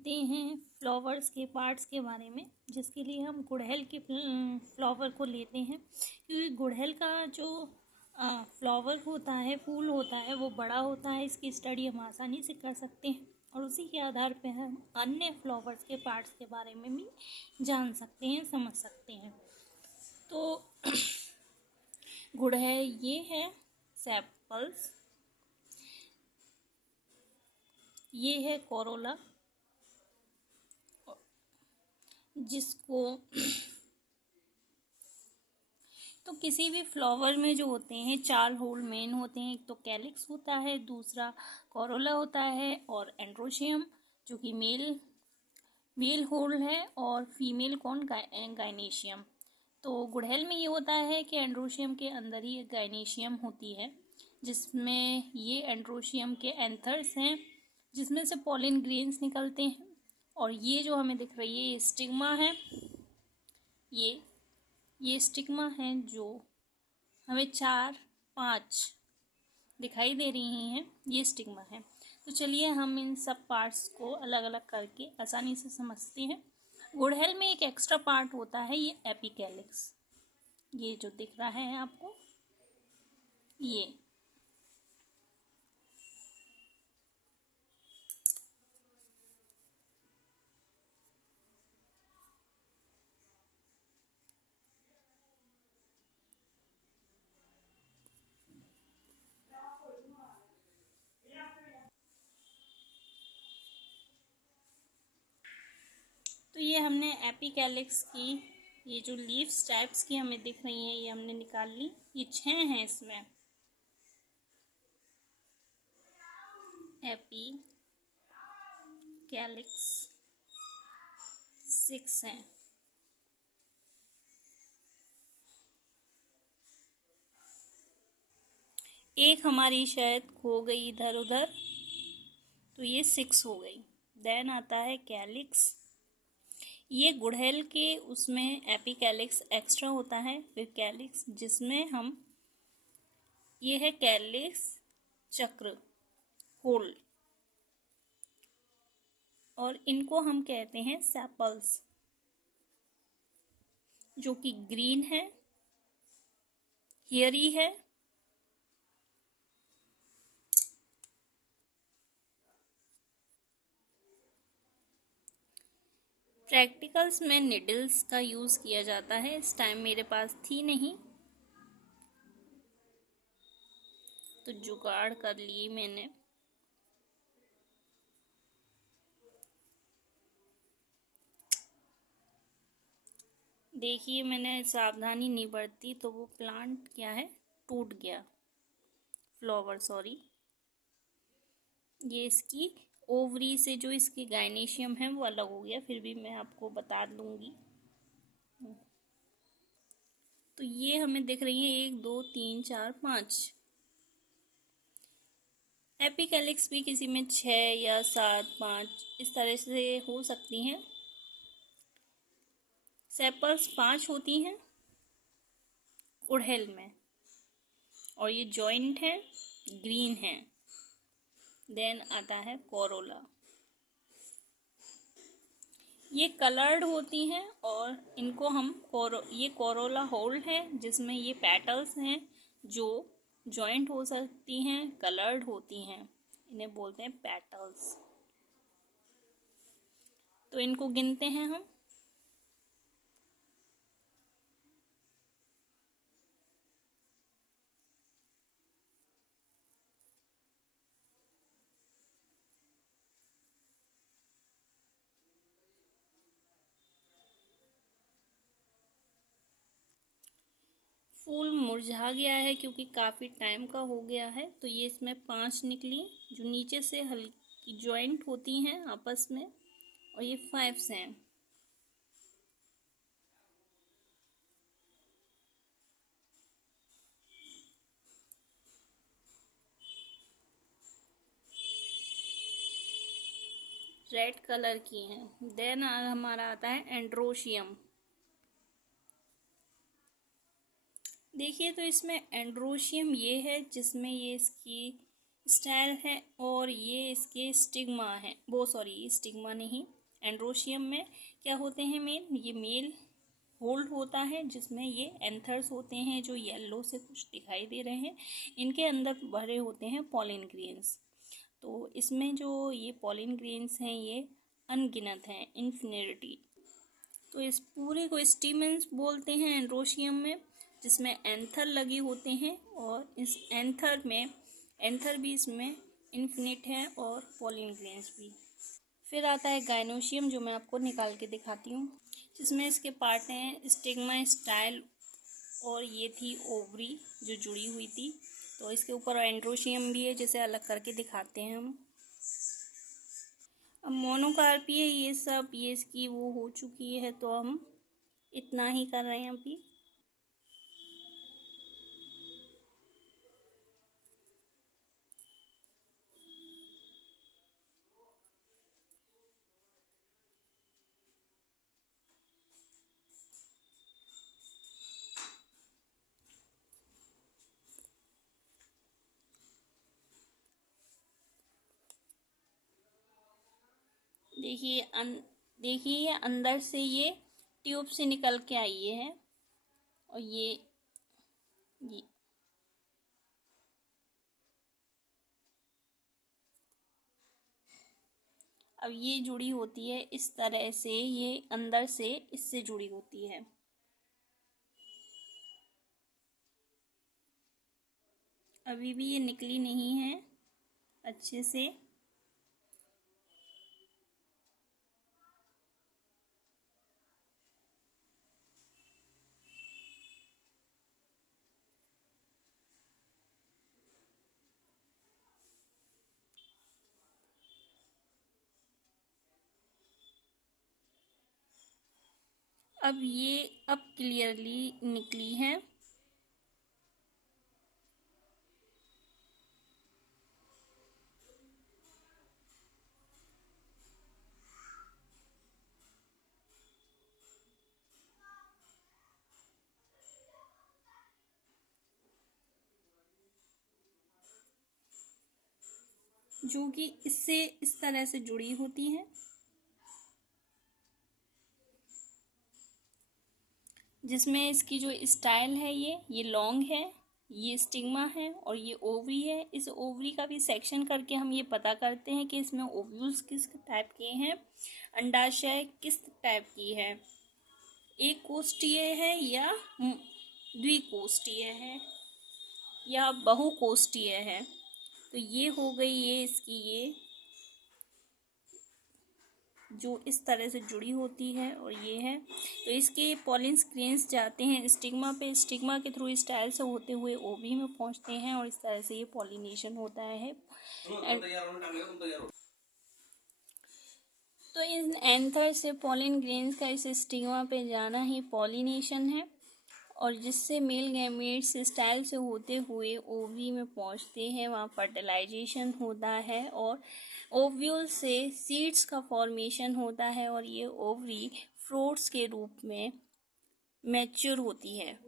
जानते हैं फ्लावर्स के पार्ट्स के बारे में, जिसके लिए हम गुड़हल के फ्लावर को लेते हैं, क्योंकि गुड़हल का जो फ्लावर होता है, फूल होता है, वो बड़ा होता है। इसकी स्टडी हम आसानी से कर सकते हैं और उसी के आधार पर हम अन्य फ्लावर्स के पार्ट्स के बारे में भी जान सकते हैं, समझ सकते हैं। तो गुड़हल ये है सेपल्स, ये है कोरोला, जिसको तो किसी भी फ्लावर में जो होते हैं 4 होल मेन होते हैं। एक तो कैलिक्स होता है, दूसरा कोरोला होता है और एंड्रोशियम जो कि मेल होल है, और फीमेल कौन गाइनेशियम। तो गुड़हल में ये होता है कि एंड्रोशियम के अंदर ही गाइनेशियम होती है, जिसमें ये एंड्रोशियम के एंथर्स हैं, जिसमें से पॉलिन ग्रेन्स निकलते हैं। और ये जो हमें दिख रही है ये स्टिग्मा है, ये स्टिग्मा है जो हमें 4-5 दिखाई दे रही हैं, ये स्टिग्मा है। तो चलिए हम इन सब पार्ट्स को अलग अलग करके आसानी से समझते हैं। गुड़हल में एक एक्स्ट्रा पार्ट होता है, ये एपिकैलिक्स, ये जो दिख रहा है आपको, ये तो ये हमने एपिकैलिक्स की ये जो लीव्स टाइप्स की हमें दिख रही हैं, ये हमने निकाल ली। ये 6 हैं, इसमें एपिकैलिक्स 6 हैं। एक हमारी शायद खो गई इधर उधर, तो ये 6 हो गई। देन आता है कैलिक्स, ये गुड़हल के उसमें एपिकैलिक्स एक्स्ट्रा होता है, फिर कैलिक्स जिसमें हम ये है कैलिक्स चक्र होल, और इनको हम कहते हैं सेपल्स, जो कि ग्रीन है, हेयरी है। प्रैक्टिकल्स में निडल्स का यूज़ किया जाता है, इस टाइम मेरे पास थी नहीं तो जुगाड़ कर ली मैंने। देखिए मैंने सावधानी नहीं बरती तो वो प्लांट क्या है, टूट गया, फ्लावर सॉरी। ये इसकी ओवरी से जो इसकी गाइनेशियम है वो अलग हो गया, फिर भी मैं आपको बता दूंगी। तो ये हमें दिख रही है 1 2 3 4 5। एपिकैलिक्स भी किसी में 6 या 7 5 इस तरह से हो सकती हैं। सेपल्स 5 होती हैं गुड़हल में, और ये जॉइंट है, ग्रीन है। देन आता है कोरोला, ये कलर्ड होती हैं, और इनको हम ये कोरोला होल है, जिसमें ये पेटल्स हैं जो जॉइंट हो सकती हैं, कलर्ड होती हैं, इन्हें बोलते हैं पेटल्स। तो इनको गिनते हैं हम। फूल मुरझा गया है क्योंकि काफ़ी टाइम का हो गया है, तो ये इसमें 5 निकली जो नीचे से हल्की जॉइंट होती हैं आपस में, और ये 5 हैं। रेड कलर की हैं। देन हमारा आता है एंड्रोशियम। देखिए तो इसमें एंड्रोशियम ये है जिसमें ये इसकी स्टाइल है और ये इसके स्टिग्मा है, वो सॉरी स्टिग्मा नहीं, एंड्रोशियम में क्या होते हैं मेन, ये मेल होल्ड होता है जिसमें ये एंथर्स होते हैं जो येलो से कुछ दिखाई दे रहे हैं, इनके अंदर भरे होते हैं पॉलिन ग्रेन्स। तो इसमें जो ये पॉलिन ग्रेन्स हैं ये अनगिनत हैं, इन्फिनिटी। तो इस पूरे को स्टीमेंस बोलते हैं एंड्रोशियम में, जिसमें एंथर लगे होते हैं और इस एंथर भी इसमें इन्फिनिट है और पॉलिन ग्रेन्स भी। फिर आता है गाइनोशियम, जो मैं आपको निकाल के दिखाती हूँ, जिसमें इसके पार्ट हैं स्टिग्मा, स्टाइल और ये थी ओवरी जो जुड़ी हुई थी। तो इसके ऊपर एंड्रोशियम भी है, जिसे अलग करके दिखाते हैं हम। अब मोनोकार्पी है ये सब, ये इसकी वो हो चुकी है, तो हम इतना ही कर रहे हैं अभी। देखिए ये अंदर से ये ट्यूब से निकल के आई है और ये अब ये जुड़ी होती है इस तरह से, ये अंदर से इससे जुड़ी होती है। अभी भी ये निकली नहीं है अच्छे से। अब क्लियरली निकली है। जो कि इससे इस तरह से जुड़ी होती है, जिसमें इसकी जो स्टाइल है ये लॉन्ग है, ये स्टिग्मा है और ये ओवरी है। इस ओवरी का भी सेक्शन करके हम ये पता करते हैं कि इसमें ओव्यूल्स किस टाइप के हैं, अंडाशय किस टाइप की है, एक कोष्ठीय है या द्विकोष्ठीय है या बहुकोष्ठीय है। तो ये हो गई ये इसकी ये जो इस तरह से जुड़ी होती है और ये है। तो इसके पॉलिन ग्रेन्स जाते हैं स्टिग्मा पे, स्टिग्मा के थ्रू स्टाइल से होते हुए ओवी में पहुंचते हैं और इस तरह से ये पॉलिनेशन होता है। तो इन एंथर से पॉलिन ग्रेन्स का इस स्टिग्मा पे जाना ही पॉलिनेशन है और जिससे मेल गैमेट्स स्टाइल से होते हुए ओवरी में पहुंचते हैं, वहाँ फर्टिलाइजेशन होता है और ओव्यूल से सीड्स का फॉर्मेशन होता है और ये ओवरी फ्रूट्स के रूप में मैच्योर होती है।